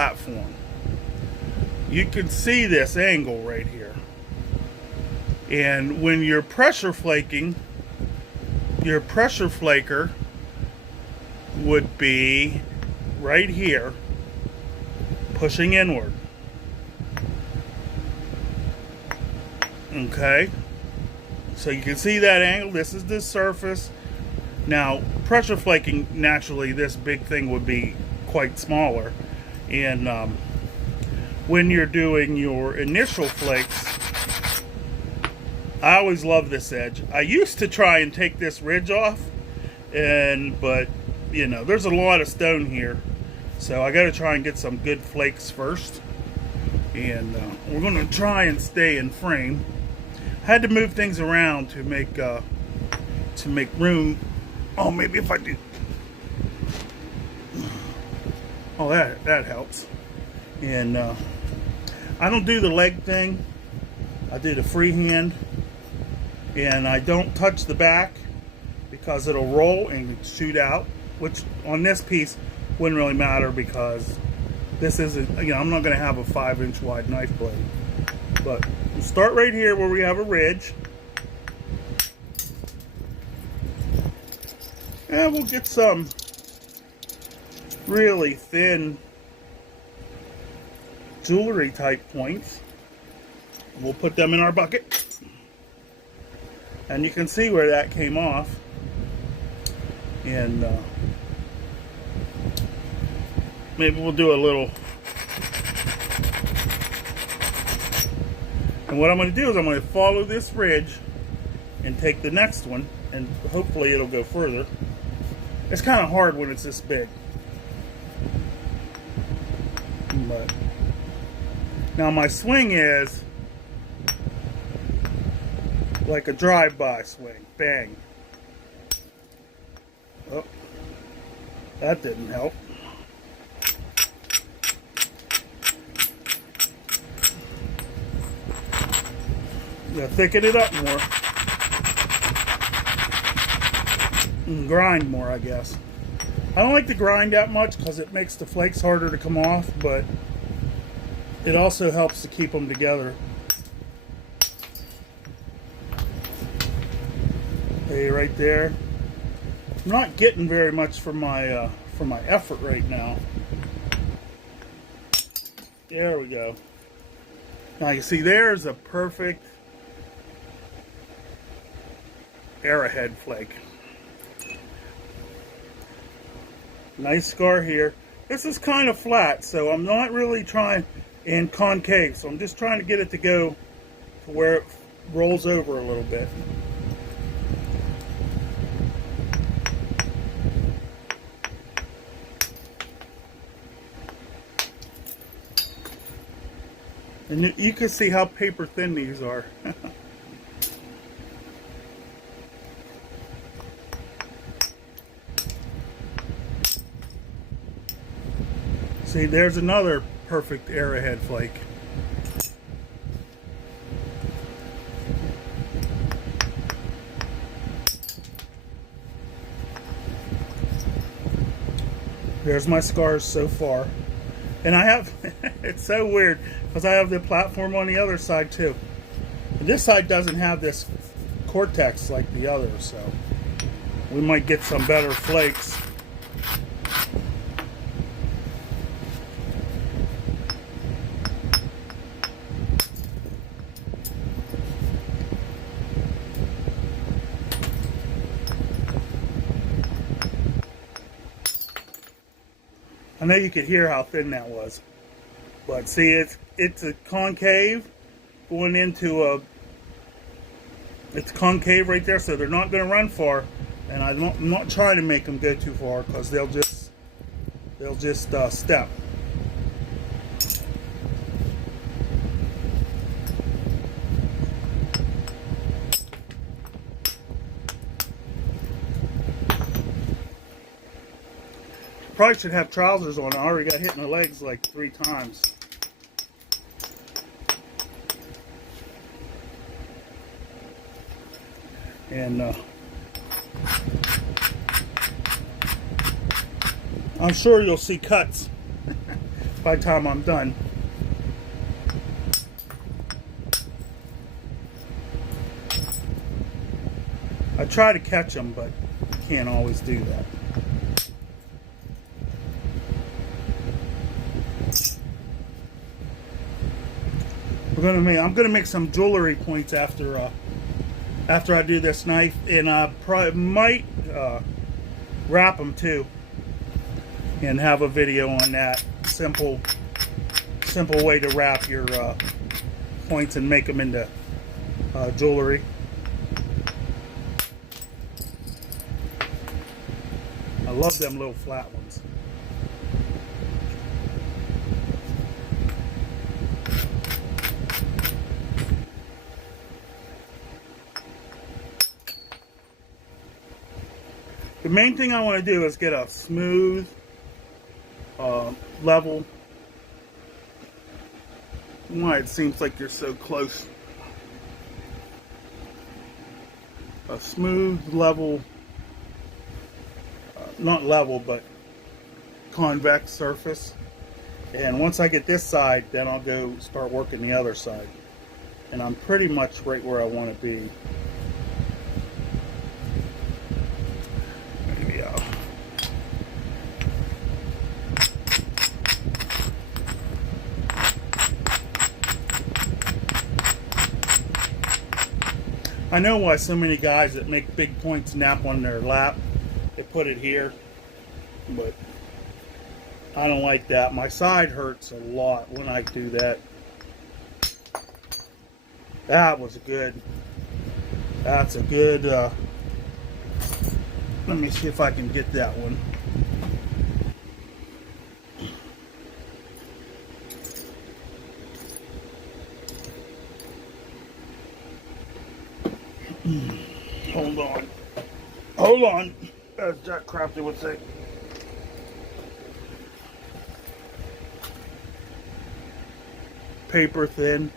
platform. You can see this angle right here. And when you're pressure flaking, your pressure flaker would be right here, pushing inward. Okay, so you can see that angle. This is the surface. Now, pressure flaking, naturally, this big thing would be quite smaller. And when you're doing your initial flakes, I always love this edge. I used to try and take this ridge off, but you know, there's a lot of stone here, so I got to try and get some good flakes first. And we're going to try and stay in frame. Had to move things around to make room. Oh, maybe if I do. Oh, that helps. And I don't do the leg thing. I do the freehand, and I don't touch the back because it'll roll and shoot out. Which on this piece wouldn't really matter because this isn't. You know, I'm not going to have a 5-inch wide knife blade. But we'll start right here where we have a ridge. And we'll get some really thin jewelry type points. We'll put them in our bucket. And you can see where that came off. And maybe we'll do a little. And what I'm going to do is I'm going to follow this ridge and take the next one, and hopefully it'll go further. It's kind of hard when it's this big. But now my swing is like a drive-by swing. Bang. Oh, that didn't help. Gotta thicken it up more. And grind more, I guess. I don't like to grind that much because it makes the flakes harder to come off, but it also helps to keep them together. Hey, right there. I'm not getting very much for my effort right now. There we go. Now you see there's a perfect arrowhead flake. Nice scar here. This is kind of flat, so I'm not really trying, and concave, so I'm just trying to get it to go to where it rolls over a little bit. And you can see how paper thin these are. See, there's another perfect arrowhead flake. There's my scars so far. And I have, it's so weird, because I have the platform on the other side too. And this side doesn't have this cortex like the other, so we might get some better flakes. I know you could hear how thin that was, but see, it's a concave going into a. It's concave right there, so they're not going to run far, and I'm not trying to make them go too far because they'll just step. Probably should have trousers on. I already got hit in the legs like 3 times. And I'm sure you'll see cuts by the time I'm done. I try to catch them, but can't always do that. I'm gonna make some jewelry points after I do this knife, and I probably might wrap them too, and have a video on that. Simple way to wrap your points and make them into jewelry. I love them little flat ones. The main thing I want to do is get a smooth, level. Why it seems like you're so close. A smooth, level, not level, but convex surface. And once I get this side, then I'll go start working the other side. And I'm pretty much right where I want to be. Maybe I know why so many guys that make big points nap on their lap. They put it here, but I don't like that. My side hurts a lot when I do that. That was good. That's a good, let me see if I can get that one. Hold on. Hold on. As Jack Crafty would say. Paper thin.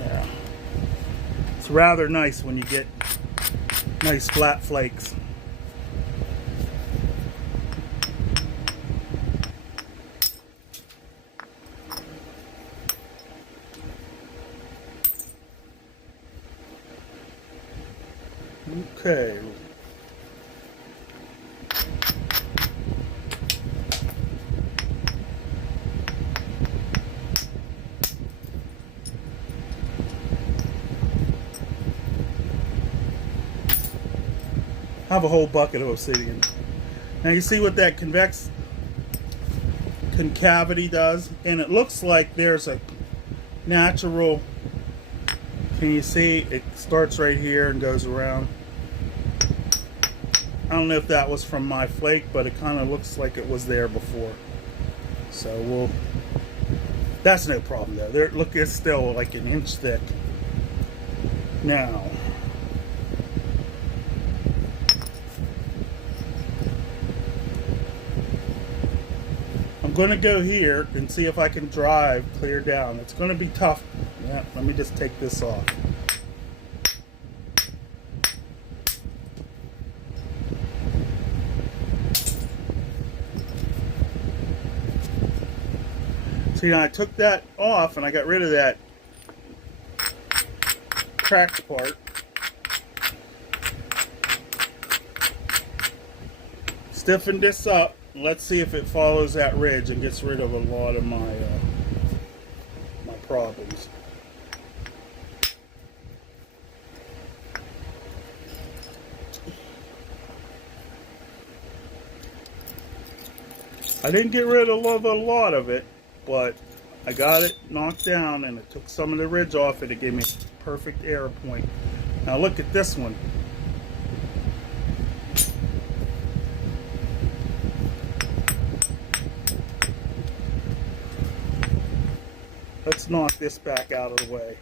Yeah. It's rather nice when you get nice flat flakes. Okay. I have a whole bucket of obsidian. Now you see what that concavity does? And it looks like there's a natural, can you see? It starts right here and goes around. I don't know if that was from my flake, but it kind of looks like it was there before. So that's no problem though. Look, it's still like an inch thick. Now, I'm going to go here and see if I can drive clear down. It's going to be tough. Yeah, let me just take this off. See, now I took that off and I got rid of that cracked part. Stiffen this up. Let's see if it follows that ridge and gets rid of a lot of my my problems. I didn't get rid of a lot of it, but I got it knocked down and it took some of the ridge off and it gave me a perfect arrow point. Now look at this one. Let's knock this back out of the way.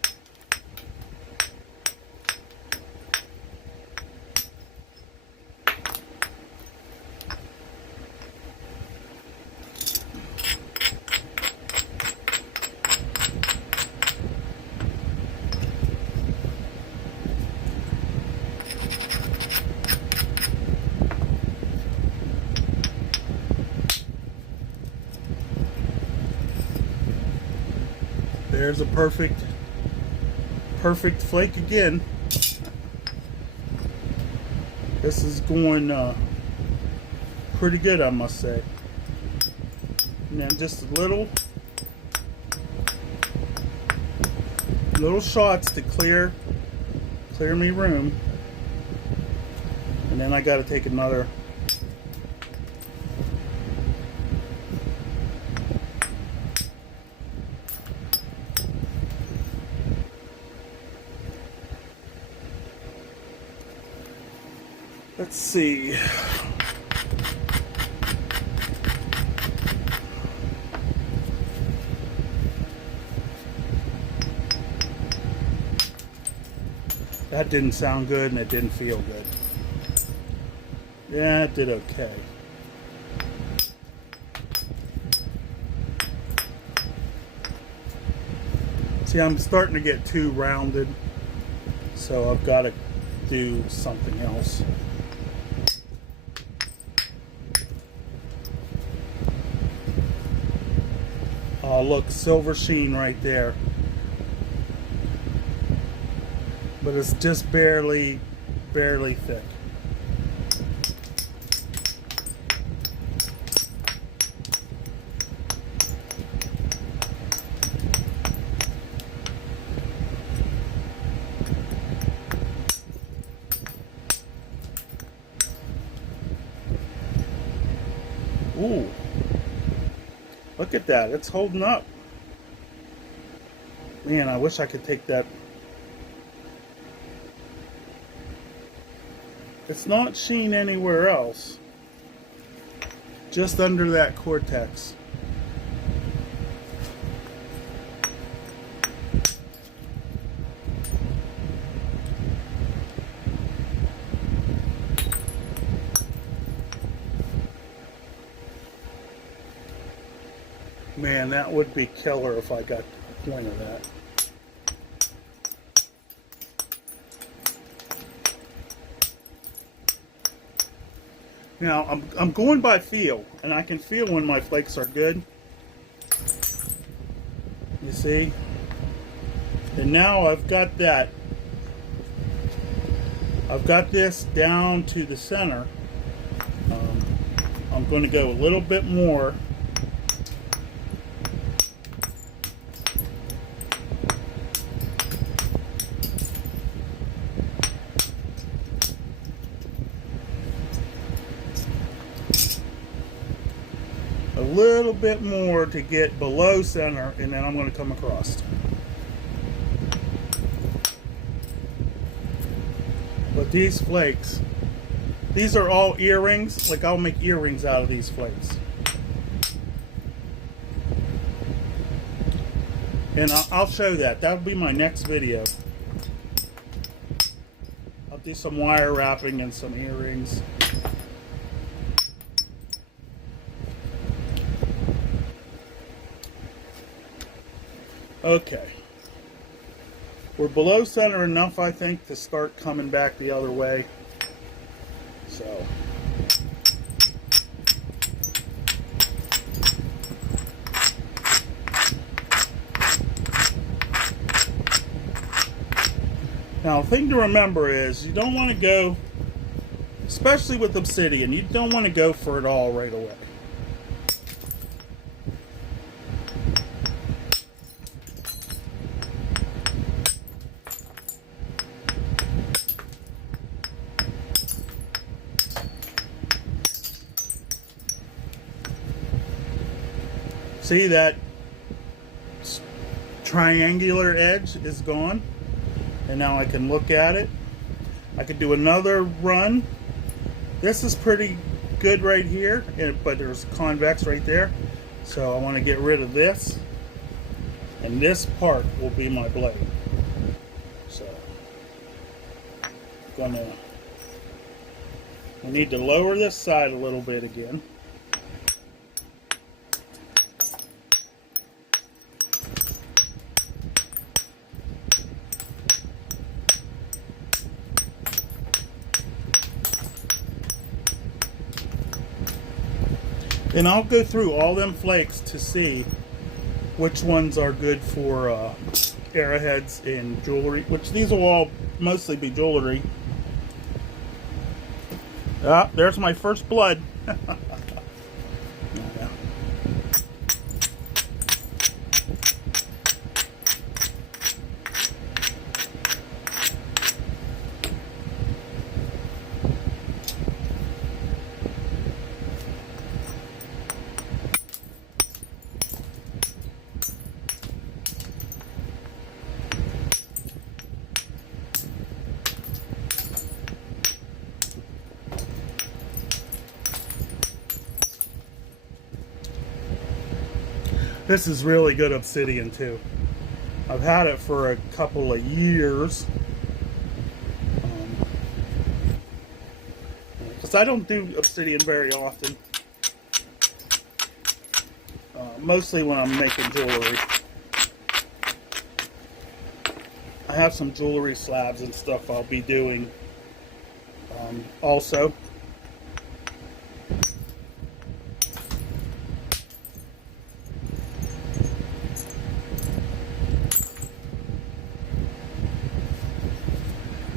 There's a perfect flake again. This is going pretty good, I must say. And then just little shots to clear me room. And then I got to take another. Let's see. That didn't sound good and it didn't feel good. Yeah, it did okay. See, I'm starting to get too rounded, so I've got to do something else. Oh, look, silver sheen right there. But it's just barely thick. Ooh. Look at that, it's holding up. Man, I wish I could take that. It's not sheen anywhere else. Just under that cortex. Man, that would be killer if I got the point of that. Now, I'm going by feel, and I can feel when my flakes are good. You see? And now I've got that. I've got this down to the center. I'm going to go a little bit more. A little bit more to get below center, and then I'm going to come across. But these flakes, these are all earrings. Like, I'll make earrings out of these flakes. And I'll show that. That'll be my next video. I'll do some wire wrapping and some earrings. Okay. We're below center enough, I think, to start coming back the other way. So. Now, the thing to remember is you don't want to go, especially with Obsidian, you don't want to go for it all right away. See, that triangular edge is gone, and now I can look at it. I could do another run. This is pretty good right here, but there's convex right there, so I want to get rid of this, and this part will be my blade. So I need to lower this side a little bit again. And I'll go through all them flakes to see which ones are good for arrowheads and jewelry, which these will all mostly be jewelry. Ah, there's my first blood. This is really good Obsidian too. I've had it for a couple of years. Because I don't do Obsidian very often. Mostly when I'm making jewelry. I have some jewelry slabs and stuff I'll be doing also.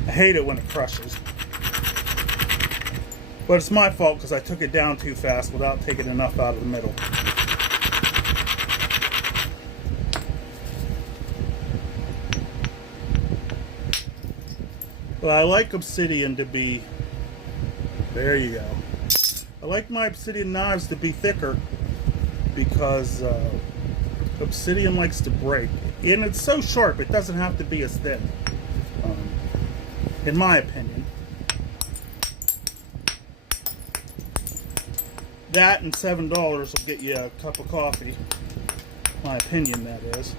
I hate it when it crushes. But it's my fault because I took it down too fast without taking enough out of the middle. But I like Obsidian to be... There you go. I like my Obsidian knives to be thicker because Obsidian likes to break. And it's so sharp, it doesn't have to be as thin. In my opinion. That and $7 will get you a cup of coffee. My opinion, that is.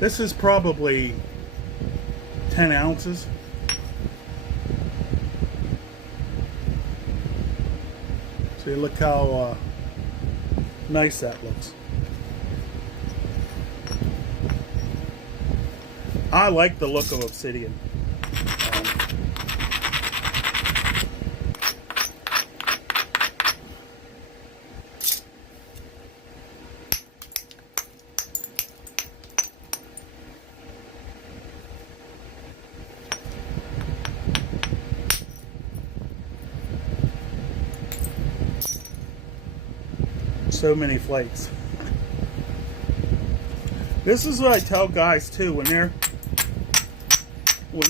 This is probably 10 ounces. See, look how nice that looks. I like the look of Obsidian. So many flakes. This is what I tell guys too when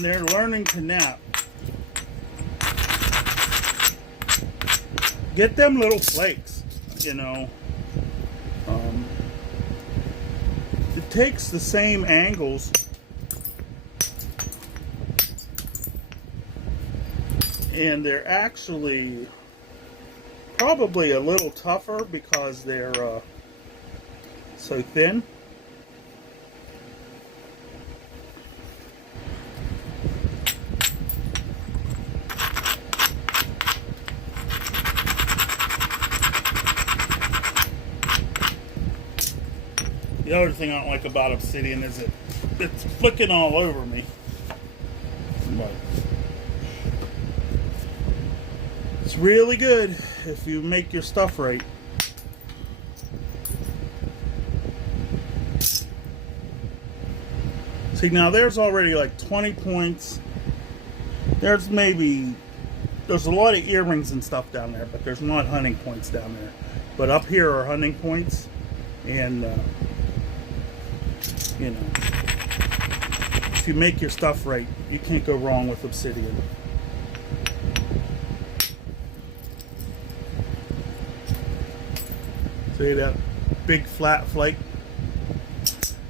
they're learning to nap. Get them little flakes, you know. It takes the same angles and they're actually probably a little tougher because they're so thin. The other thing I don't like about Obsidian is it's flicking all over me. But it's really good if you make your stuff right. See, now there's already like 20 points. There's a lot of earrings and stuff down there, but there's not hunting points down there. But up here are hunting points, and you know, if you make your stuff right, you can't go wrong with Obsidian. See that big flat flake?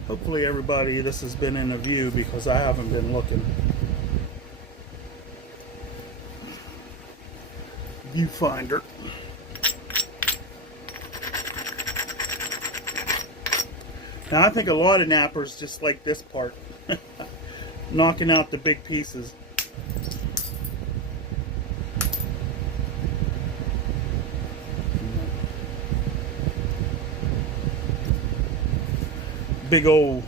Hopefully everybody, this has been in a view because I haven't been looking. Viewfinder. Now I think a lot of nappers just like this part. Knocking out the big pieces. Big old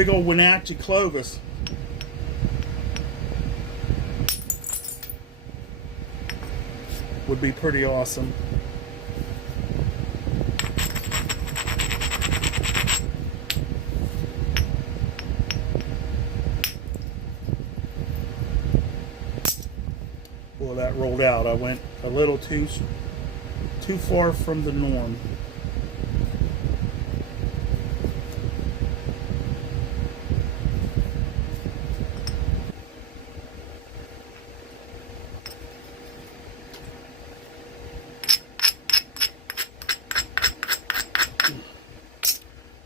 big old Wenatchee Clovis. Would be pretty awesome. Well, that rolled out. I went a little too far from the norm.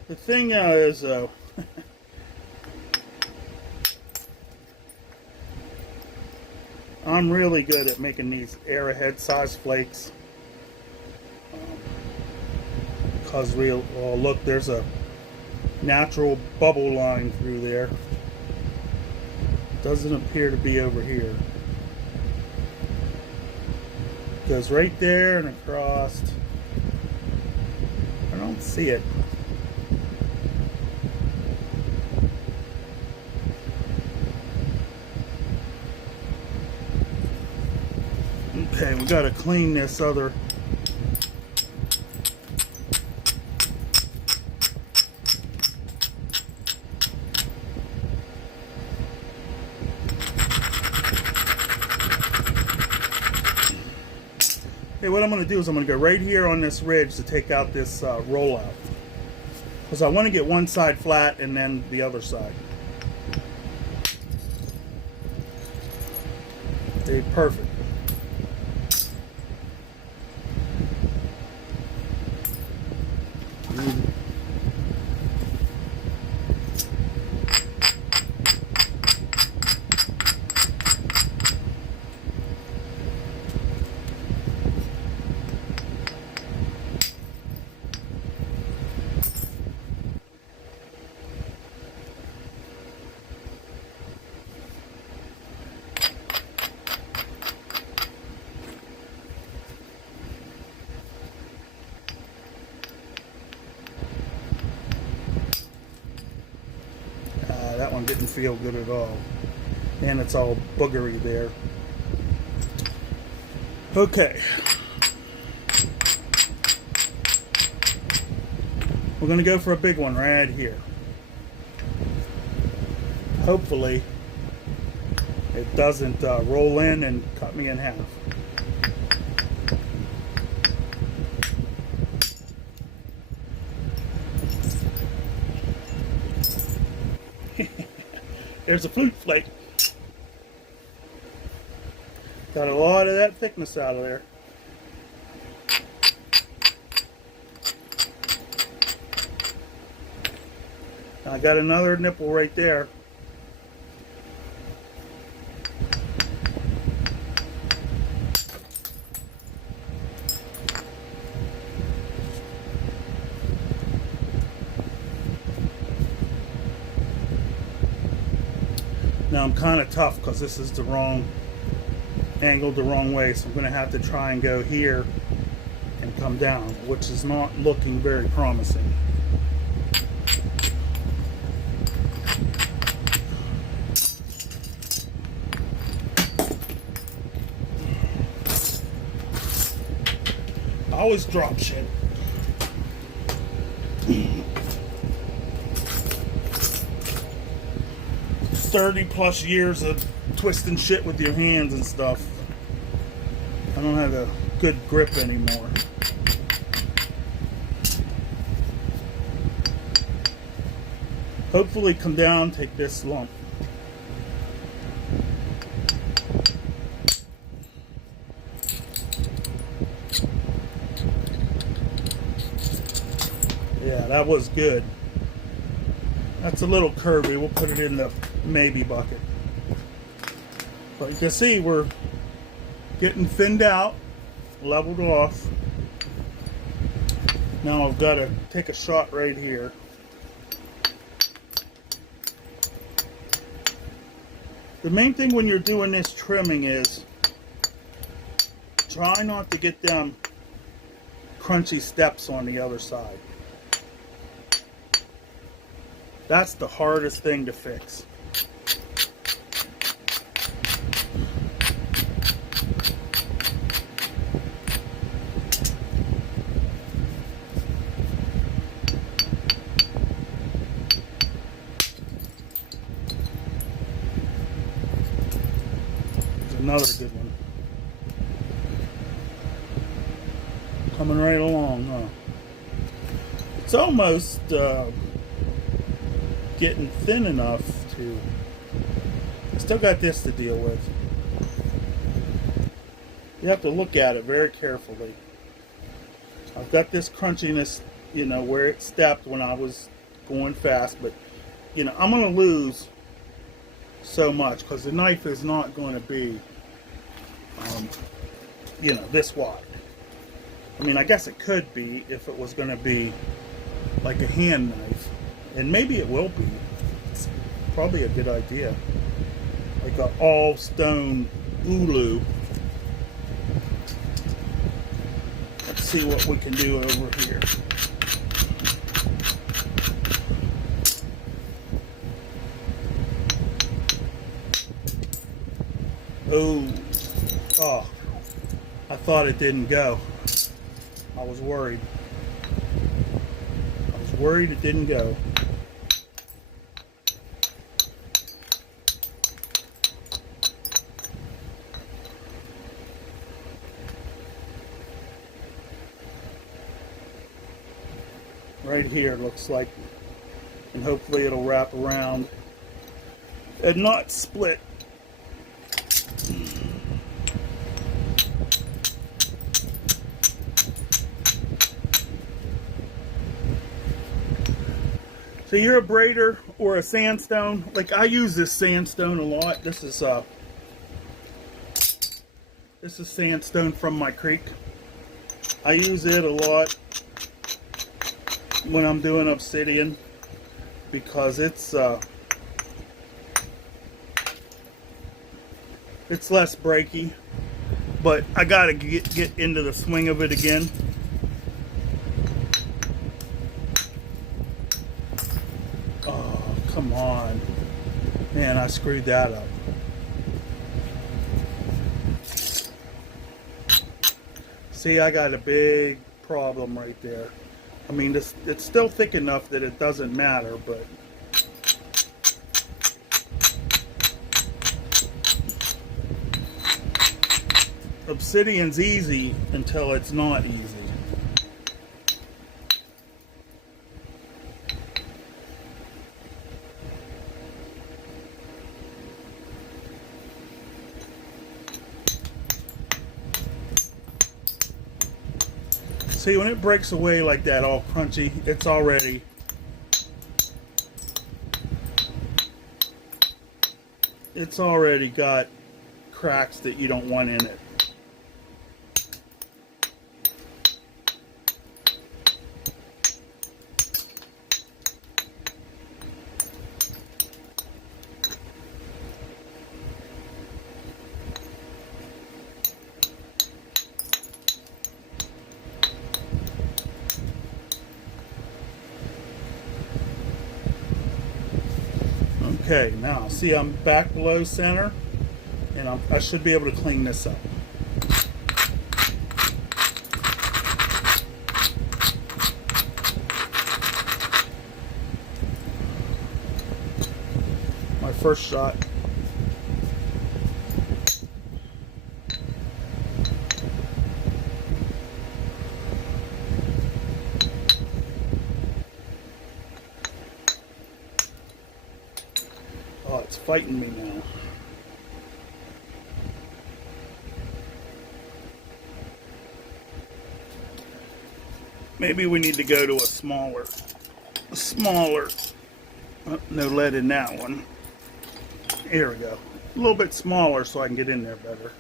The thing is, though, I'm really good at making these arrowhead size flakes. Because oh, look, there's a natural bubble line through there. Doesn't appear to be over here. Goes right there and across. I don't see it. Okay, we got to clean this other. Okay, what I'm going to do is I'm going to go right here on this ridge to take out this rollout. Because I want to get one side flat and then the other side. Okay, perfect. That one didn't feel good at all. And it's all boogery there. Okay. We're going to go for a big one right here. Hopefully, it doesn't roll in and cut me in half. There's a flute flake. Got a lot of that thickness out of there. I got another nipple right there. Now I'm kind of tough because this is the wrong, angled the wrong way, so I'm going to have to try and go here and come down, which is not looking very promising. I always drop shit. 30+ years of twisting shit with your hands and stuff. I don't have a good grip anymore. Hopefully come down, take this lump. Yeah, that was good. That's a little curvy. We'll put it in the maybe bucket. But you can see we're getting thinned out, leveled off. Now I've got to take a shot right here. The main thing when you're doing this trimming is try not to get them crunchy steps on the other side. That's the hardest thing to fix. There's another good one. Coming right along, huh? It's almost getting thin enough to... I still got this to deal with. You have to look at it very carefully. I've got this crunchiness, you know, where it stepped when I was going fast, but, you know, I'm going to lose so much because the knife is not going to be, you know, this wide. I mean, I guess it could be if it was going to be like a hand knife, and maybe it will be. It's probably a good idea. Like an all stone ulu. Let's see what we can do over here. Oh, I thought it didn't go. I was worried. I was worried it didn't go. Right here looks like, and hopefully it'll wrap around and not split. So you're a braider or a sandstone. Like I use this sandstone a lot. This is sandstone from my creek. I use it a lot when I'm doing Obsidian because it's less breaky. But I gotta get into the swing of it again. Oh, come on. Man, I screwed that up. See, I got a big problem right there. I mean, it's still thick enough that it doesn't matter, but... Obsidian's easy until it's not easy. See, when it breaks away like that, all crunchy, it's already got cracks that you don't want in it. Okay, now see I'm back below center, and I should be able to clean this up. My first shot. Oh, it's fighting me now. Maybe we need to go to a smaller, no lead in that one. Here we go. A little bit smaller so I can get in there better.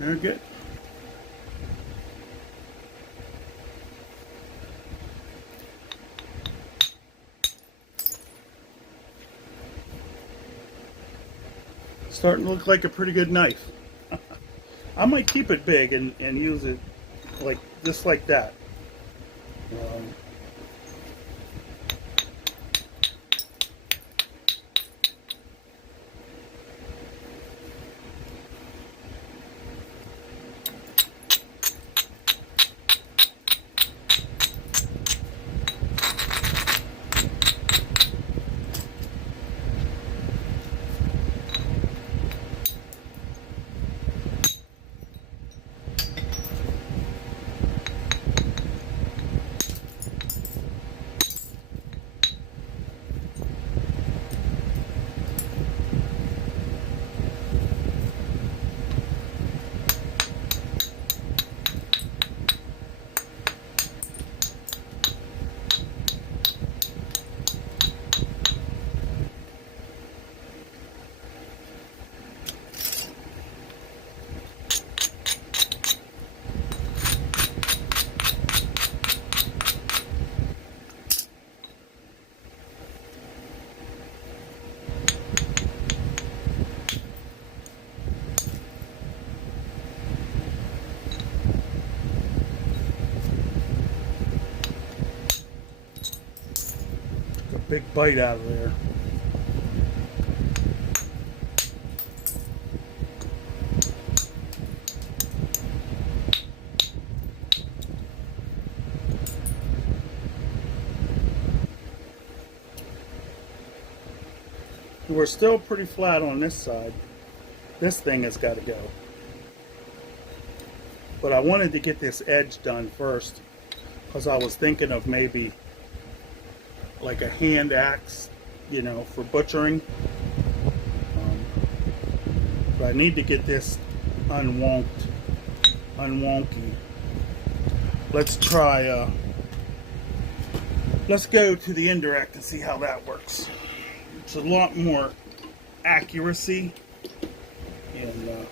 They're good. Starting to look like a pretty good knife. I might keep it big and use it like just like that. Big bite out of there. We're still pretty flat on this side. This thing has got to go. But I wanted to get this edge done first because I was thinking of maybe like a hand axe, you know, for butchering. But I need to get this unwonky. Let's try, let's go to the indirect and see how that works. It's a lot more accuracy and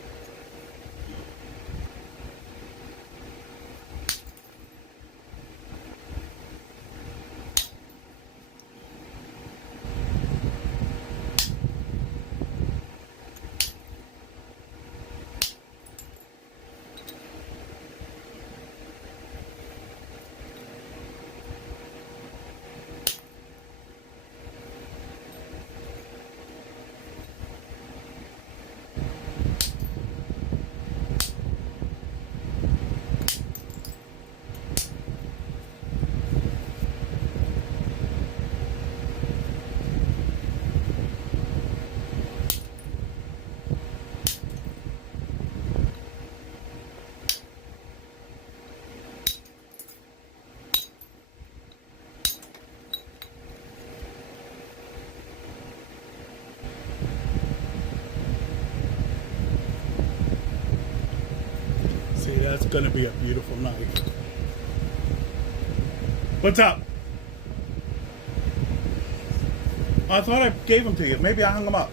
that's going to be a beautiful knife. What's up? I thought I gave them to you. Maybe I hung them up.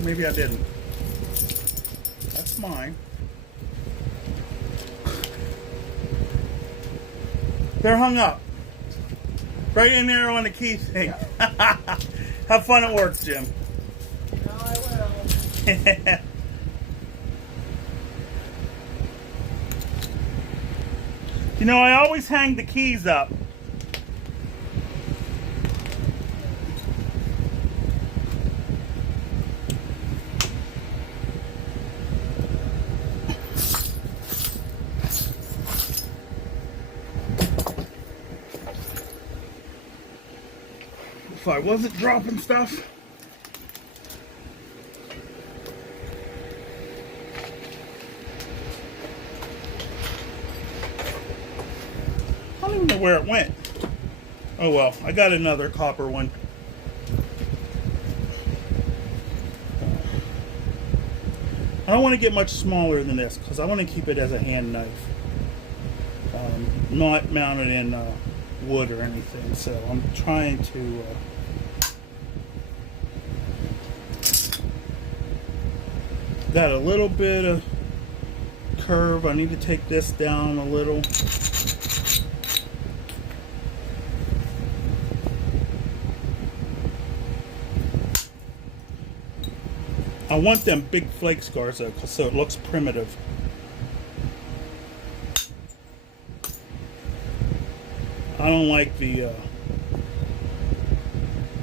Maybe I didn't. That's mine. They're hung up. Right in there on the key thing. Have fun at work, Jim. No, I will. You know, I always hang the keys up. If I wasn't dropping stuff. I don't even know where it went. Oh well, I got another copper one. I don't want to get much smaller than this because I want to keep it as a hand knife. Not mounted in wood or anything, so I'm trying to Got a little bit of curve. I need to take this down a little. I want them big flake scars though, so it looks primitive. I don't like the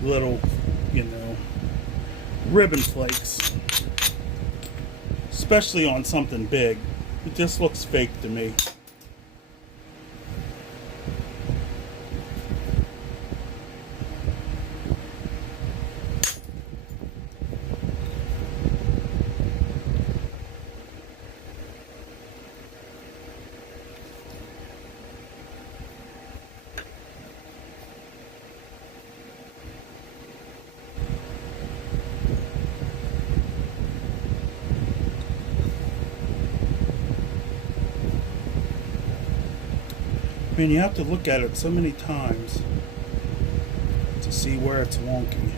little, ribbon flakes, especially on something big. It just looks fake to me. I mean, you have to look at it so many times to see where it's wonky.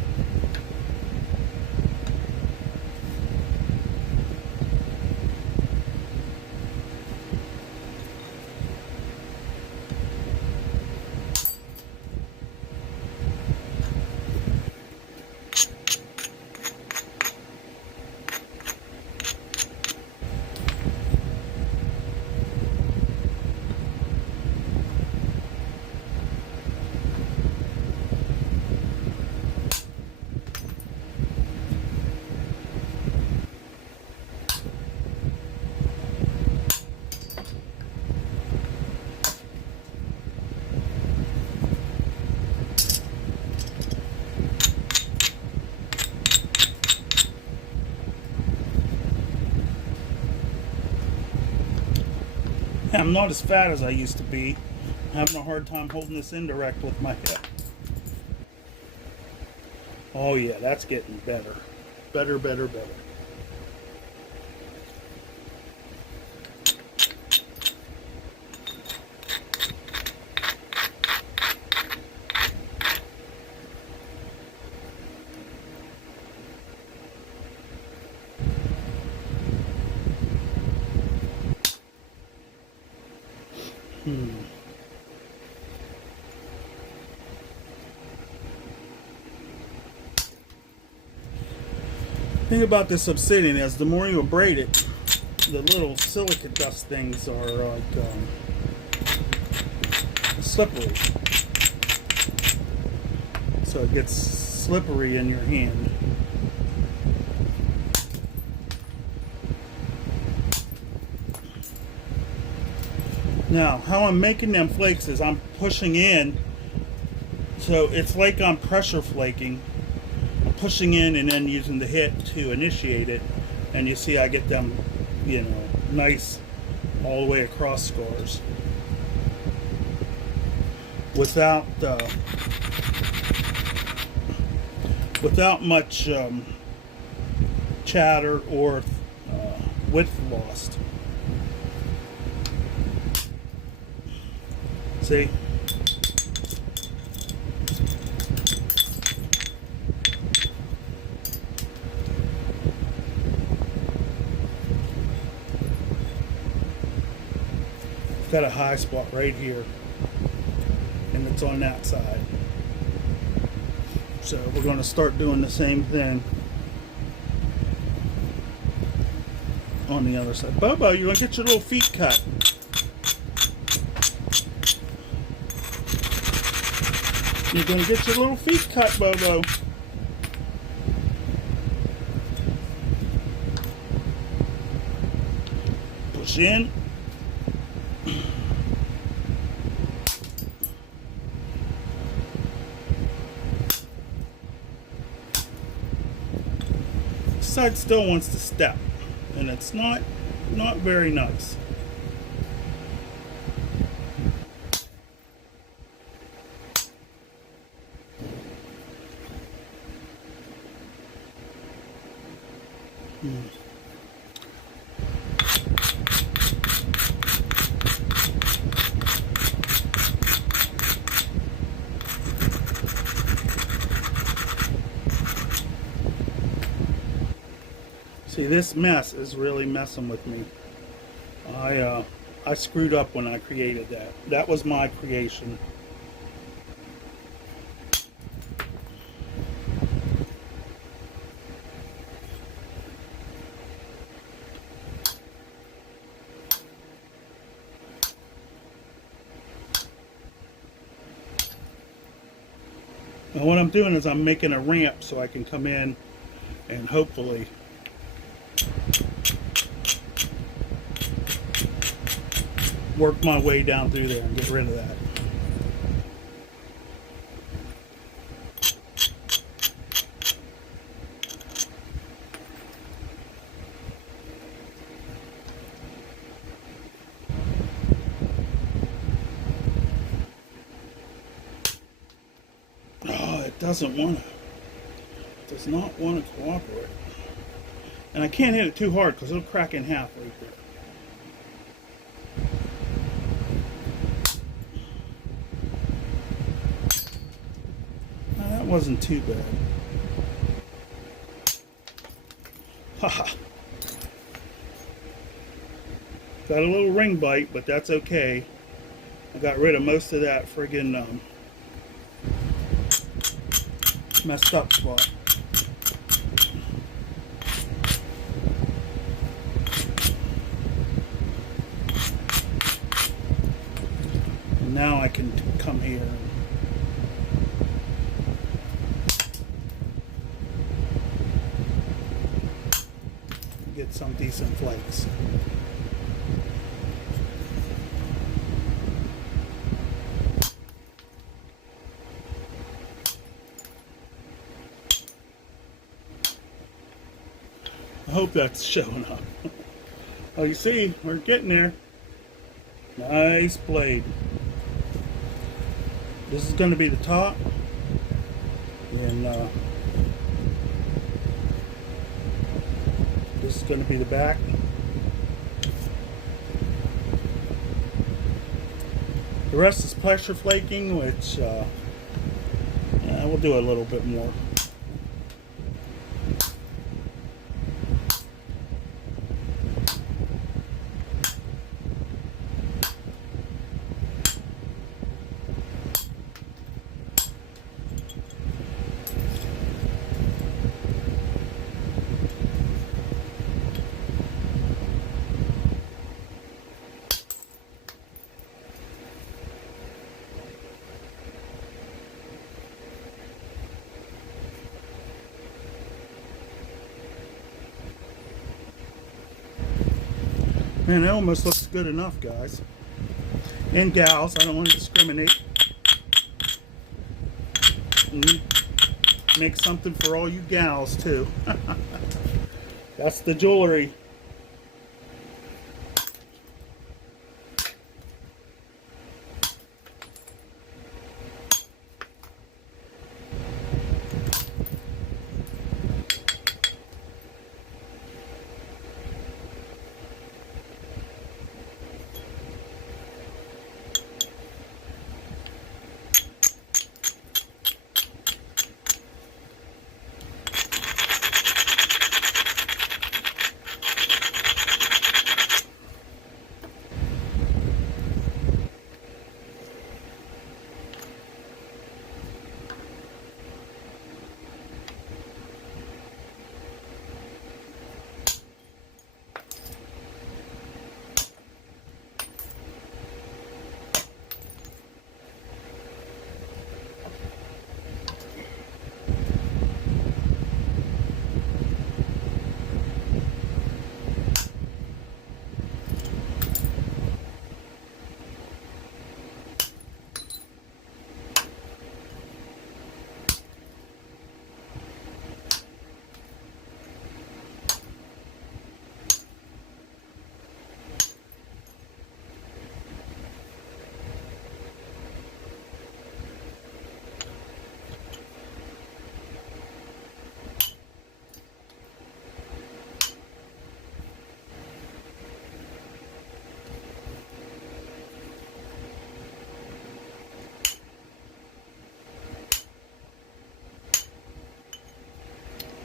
I'm not as fat as I used to be. I'm having a hard time holding this indirect with my hip. Oh yeah, that's getting better. Better, better, better. The thing about this Obsidian is the more you abrade it, the little silica dust things are like slippery. So it gets slippery in your hand. Now, how I'm making them flakes is I'm pushing in, so it's like I'm pressure flaking. I'm pushing in and then using the hip to initiate it, and you see I get them, nice all the way across scars without much chatter or width lost. See? Got a high spot right here, and it's on that side. So we're going to start doing the same thing on the other side. Bobo, you're going to get your little feet cut. You're going to get your little feet cut, Bobo. Push in. This side still wants to step, and it's not very nice. See, this mess is really messing with me. I screwed up when I created that. That was my creation. Now what I'm doing is I'm making a ramp so I can come in and hopefully work my way down through there and get rid of that. Oh, it doesn't want to. Does not want to cooperate. And I can't hit it too hard because it'll crack in half right there. Now, that wasn't too bad. Haha. Got a little ring bite, but that's okay. I got rid of most of that friggin' messed up spot. And now I can come here and get some decent flakes. I hope that's showing up. Oh, you see, we're getting there. Nice blade. This is going to be the top, and this is going to be the back. The rest is pressure flaking, which we'll do a little bit more. Man, that almost looks good enough, guys. And gals, I don't want to discriminate. And make something for all you gals, too. That's the jewelry.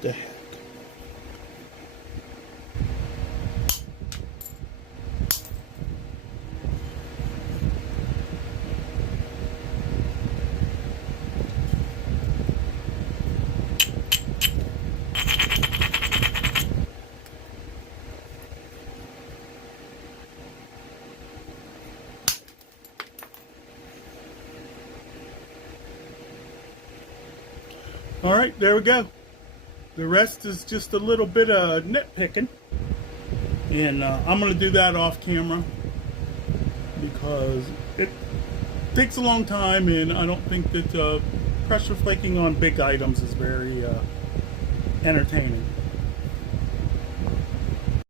The heck? All right, there we go. The rest is just a little bit of nitpicking. And I'm going to do that off camera because it takes a long time, and I don't think that pressure flaking on big items is very entertaining.